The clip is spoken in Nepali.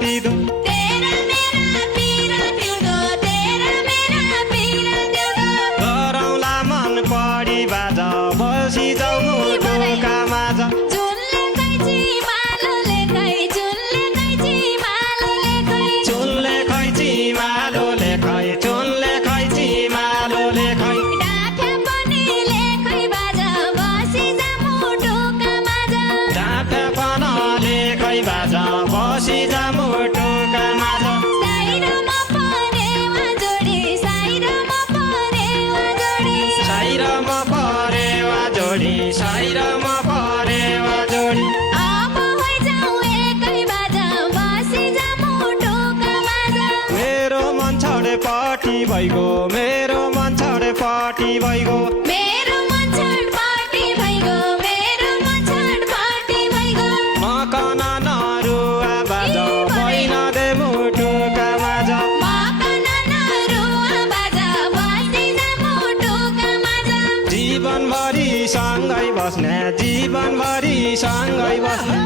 पिदो गरौँला मन पढी बाजा बसी जाऊ मुटुका माझ चुल्ले कैची मालोले खै चुल्ले कैची मालोले खै चुल्ले खैची मालोले खै चुल्ले खैची मालोले खै डाँठा पनि लेखै बाजा बसी जा मुटुका माझ डाँठा पन लेखै बाजा बसी जा मुटुका माझ साइरमा परेवा जोडी साइरमा परेवा जोडी साइरमा परेवा जोडी साइरमा परेवा जोडी अब होइजाऊ एकै बाजा बसी जा मुटुका माझ मेरो मन छडेपटी भइगो मेरो मन छडेपटी भइगो मेरो मन छटपटी भइगो मेरो मन छटपटी भइगो मकन नरुवा बाजा बैन दे मुटुका माझ मकन नरुवा बाजा बसी जा मुटुका माझ जीवनभरि सँगै बस्ने जीवनभरि सँगै बस्ने